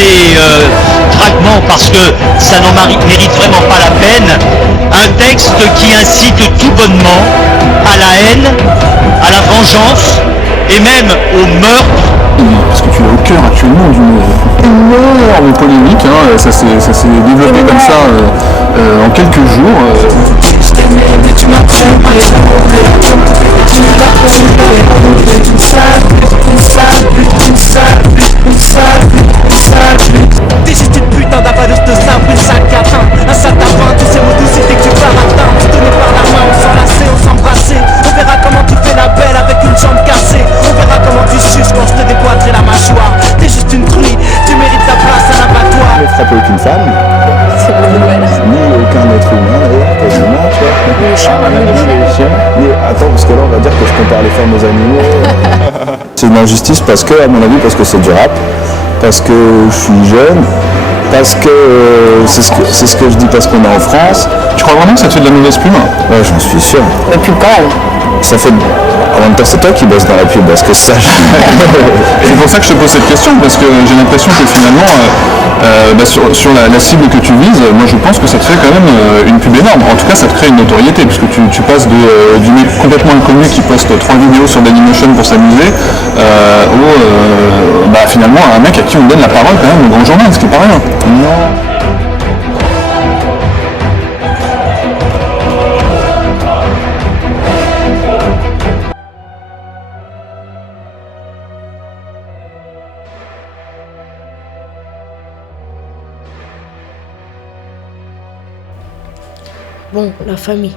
des fragments parce que ça n'en mérite vraiment pas la peine. Un texte qui incite tout bonnement à la haine, à la vengeance et même au meurtre. Parce que tu es au cœur actuellement d'une énorme polémique, hein. Ça s'est développé comme ça en quelques jours. T'es juste une putain d'avaleuse de sable, une sac à pain, un sac à pain, tous ces mots doux c'était que tu pars à teint. On se tenait par la main, on s'enlaçait, on s'embrassait. On verra comment tu fais la belle avec une jambe cassée. On verra comment tu suces quand je te déboîterai la mâchoire. T'es juste une truie, tu mérites ta place à l'abattoir. Ne frapper aucune femme, ni aucun être humain d'ailleurs, quasiment, tu vois. Ni les chiens. Attends, parce que là on va dire que je compare les femmes aux animaux. C'est une injustice parce que, à mon avis, parce que c'est du rap, parce que je suis jeune, parce que c'est ce que je dis parce qu'on est en France. Tu crois vraiment que ça te fait de la mauvaise pub? Ouais, j'en suis sûr. La pub quand même. Ça fait... En même temps, c'est toi qui bosses dans la pub, parce que ça... C'est pour ça que je te pose cette question, parce que j'ai l'impression que finalement, sur la cible que tu vises, moi je pense que ça te fait quand même une pub énorme. En tout cas, ça te crée une notoriété, puisque tu passes du mec complètement inconnu qui poste 3 vidéos sur Dailymotion pour s'amuser, finalement à un mec à qui on donne la parole quand même au grand journal, ce qui est pas rien. Non. Bon, la famille.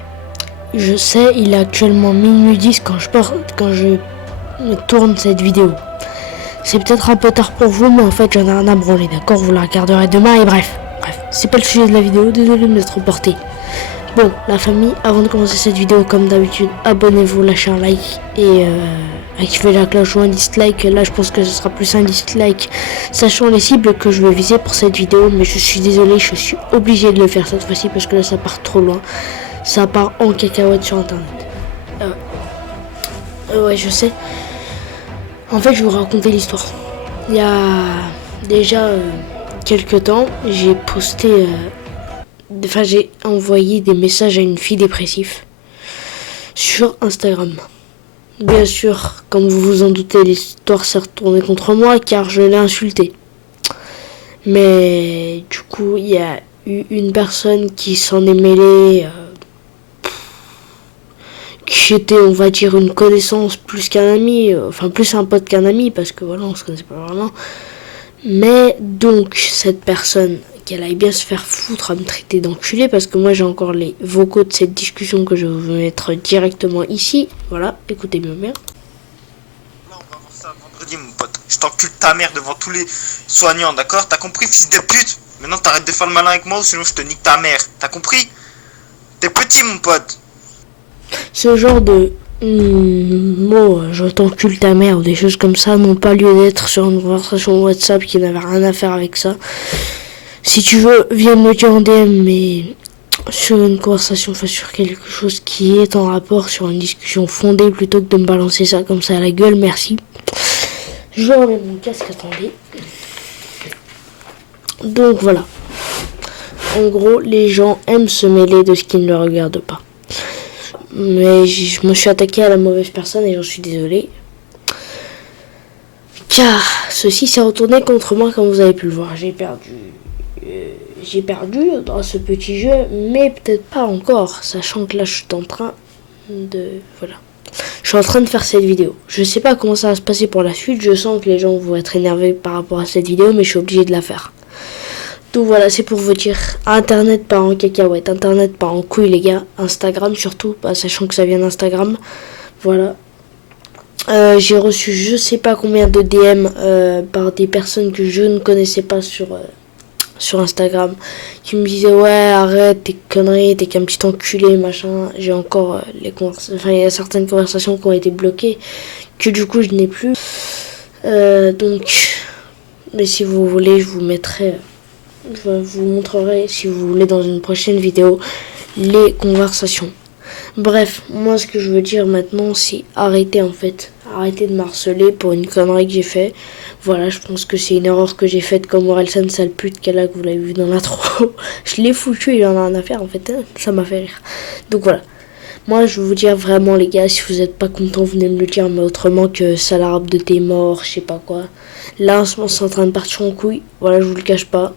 Je sais, il est actuellement minuit 10 quand je tourne cette vidéo. C'est peut-être un peu tard pour vous, mais en fait j'en ai rien à branler, d'accord? Vous la regarderez demain et bref, c'est pas le sujet de la vidéo, désolé de m'être reporté. Bon, la famille, avant de commencer cette vidéo, comme d'habitude, abonnez-vous, lâchez un like et activez la cloche ou un dislike. Là, je pense que ce sera plus un dislike, sachant les cibles que je vais viser pour cette vidéo, mais je suis désolé, je suis obligé de le faire cette fois-ci parce que là, ça part trop loin. Ça part en cacahuète sur internet. Ouais, je sais. En fait, je vais vous raconter l'histoire. Il y a déjà quelques temps, j'ai posté... j'ai envoyé des messages à une fille dépressive sur Instagram. Bien sûr, comme vous vous en doutez, l'histoire s'est retournée contre moi car je l'ai insultée. Mais du coup, il y a eu une personne qui s'en est mêlée, qui était, on va dire, une connaissance plus qu'un ami, enfin plus un pote qu'un ami, parce que voilà, on se connaissait pas vraiment. Mais donc, cette personne, qu'elle aille bien se faire foutre à me traiter d'enculé, parce que moi j'ai encore les vocaux de cette discussion que je vais vous mettre directement ici. Voilà, écoutez bien. Là, on va voir ça vendredi, mon pote. Je t'encule ta mère devant tous les soignants, d'accord? T'as compris, fils de pute? Maintenant, t'arrêtes de faire le malin avec moi, ou sinon je te nique ta mère. T'as compris? T'es petit, mon pote. Ce genre de mots, je t'encule ta mère, ou des choses comme ça, n'ont pas lieu d'être sur une conversation WhatsApp qui n'avait rien à faire avec ça. Si tu veux, viens me le dire en DM, mais sur une conversation, enfin sur quelque chose qui est en rapport, sur une discussion fondée, plutôt que de me balancer ça comme ça à la gueule, merci. Je remets mon casque, attendez. Donc voilà. En gros, les gens aiment se mêler de ce qui ne leur regarde pas. Mais je me suis attaqué à la mauvaise personne et j'en suis désolé. Car ceci s'est retourné contre moi, comme vous avez pu le voir. J'ai perdu dans ce petit jeu, mais peut-être pas encore, sachant que là je suis en train de... Voilà. Je suis en train de faire cette vidéo. Je sais pas comment ça va se passer pour la suite, je sens que les gens vont être énervés par rapport à cette vidéo, mais je suis obligé de la faire. Donc voilà, c'est pour vous dire, Internet part en cacahuète, Internet part en couille les gars, Instagram surtout, sachant que ça vient d'Instagram, voilà. J'ai reçu je sais pas combien de DM par des personnes que je ne connaissais pas sur Instagram, qui me disaient ouais arrête tes conneries, t'es qu'un petit enculé machin. J'ai encore les conversations, enfin il y a certaines conversations qui ont été bloquées, que du coup je n'ai plus. Donc, mais si vous voulez je vous mettrai... Je vous montrerai, si vous voulez, dans une prochaine vidéo, les conversations. Bref, moi ce que je veux dire maintenant, c'est arrêter en fait. Arrêtez de me harceler pour une connerie que j'ai fait. Voilà, je pense que c'est une erreur que j'ai faite comme Orelsan, sale pute qu'elle a, que vous l'avez vu dans l'intro. Je l'ai foutu, il en a rien à faire en fait, hein, ça m'a fait rire. Donc voilà. Moi, je vais vous dire vraiment, les gars, si vous n'êtes pas contents, venez me le dire, mais autrement que sale arabe de tes morts, je sais pas quoi. Là, en ce moment, c'est en train de partir en couille. Voilà, je vous le cache pas.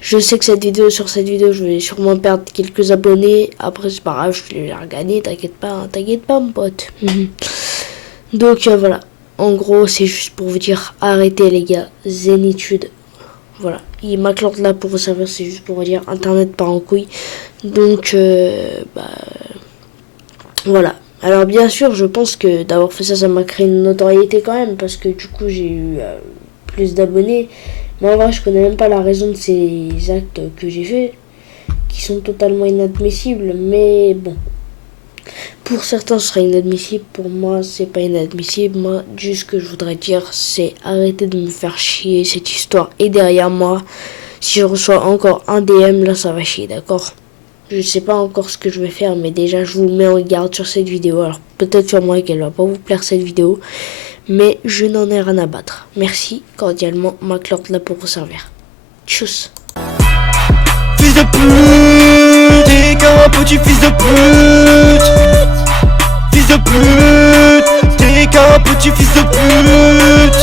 Je sais que sur cette vidéo, je vais sûrement perdre quelques abonnés. Après, c'est pas grave, je vais les regagner, t'inquiète pas, hein, t'inquiète pas, mon pote. Donc, voilà. En gros, c'est juste pour vous dire, arrêtez, les gars, zénitude. Voilà. Il m'accorde là pour vous servir, c'est juste pour vous dire, Internet part en couille. Donc, voilà. Alors bien sûr, je pense que d'avoir fait ça, ça m'a créé une notoriété quand même, parce que du coup, j'ai eu plus d'abonnés. Mais en vrai, je connais même pas la raison de ces actes que j'ai fait, qui sont totalement inadmissibles. Mais bon, pour certains, ce sera inadmissible. Pour moi, c'est pas inadmissible. Moi, juste ce que je voudrais dire, c'est arrêter de me faire chier. Cette histoire est derrière moi. Si je reçois encore un DM, là, ça va chier, d'accord ? Je sais pas encore ce que je vais faire, mais déjà je vous mets en garde sur cette vidéo. Alors peut-être sur moi qu'elle va pas vous plaire cette vidéo, mais je n'en ai rien à battre. Merci cordialement, McLord là pour vous servir. Tchuss. Fils de pute, t'es qu'un petit fils de pute. Fils de pute, t'es qu'un petit fils de pute.